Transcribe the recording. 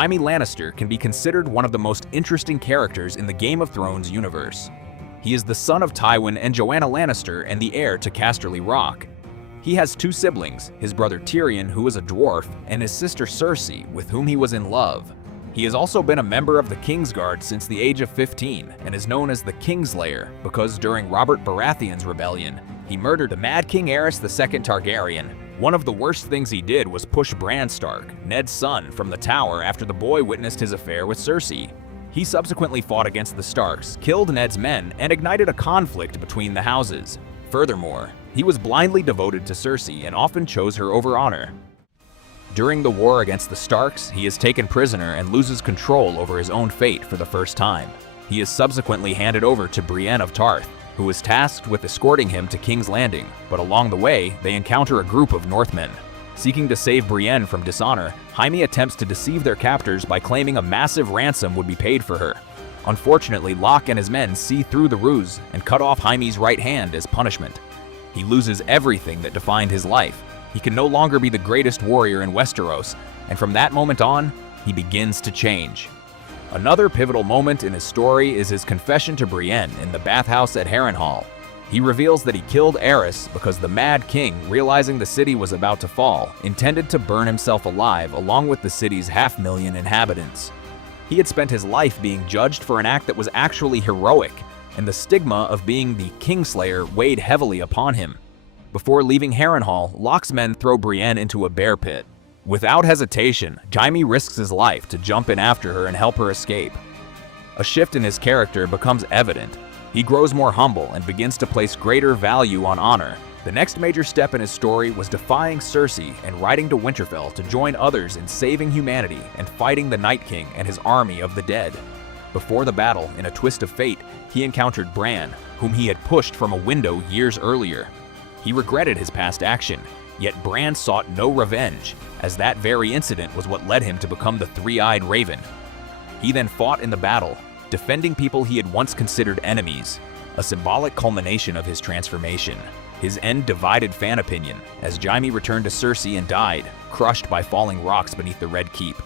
Jaime Lannister can be considered one of the most interesting characters in the Game of Thrones universe. He is the son of Tywin and Joanna Lannister and the heir to Casterly Rock. He has two siblings, his brother Tyrion, who is a dwarf, and his sister Cersei, with whom he was in love. He has also been a member of the Kingsguard since the age of 15 and is known as the Kingslayer because during Robert Baratheon's rebellion, he murdered the Mad King Aerys II Targaryen. One of the worst things he did was push Bran Stark, Ned's son, from the tower after the boy witnessed his affair with Cersei. He subsequently fought against the Starks, killed Ned's men, and ignited a conflict between the houses. Furthermore, he was blindly devoted to Cersei and often chose her over honor. During the war against the Starks, he is taken prisoner and loses control over his own fate for the first time. He is subsequently handed over to Brienne of Tarth, who is tasked with escorting him to King's Landing, but along the way, they encounter a group of Northmen. Seeking to save Brienne from dishonor, Jaime attempts to deceive their captors by claiming a massive ransom would be paid for her. Unfortunately, Locke and his men see through the ruse and cut off Jaime's right hand as punishment. He loses everything that defined his life. He can no longer be the greatest warrior in Westeros, and from that moment on, he begins to change. Another pivotal moment in his story is his confession to Brienne in the bathhouse at Harrenhal. He reveals that he killed Aerys because the Mad King, realizing the city was about to fall, intended to burn himself alive along with the city's 500,000 inhabitants. He had spent his life being judged for an act that was actually heroic, and the stigma of being the Kingslayer weighed heavily upon him. Before leaving Harrenhal, Locke's men throw Brienne into a bear pit. Without hesitation, Jaime risks his life to jump in after her and help her escape. A shift in his character becomes evident. He grows more humble and begins to place greater value on honor. The next major step in his story was defying Cersei and riding to Winterfell to join others in saving humanity and fighting the Night King and his army of the dead. Before the battle, in a twist of fate, he encountered Bran, whom he had pushed from a window years earlier. He regretted his past action, yet Bran sought no revenge, as that very incident was what led him to become the Three-Eyed Raven. He then fought in the battle, defending people he had once considered enemies, a symbolic culmination of his transformation. His end divided fan opinion, as Jaime returned to Cersei and died, crushed by falling rocks beneath the Red Keep.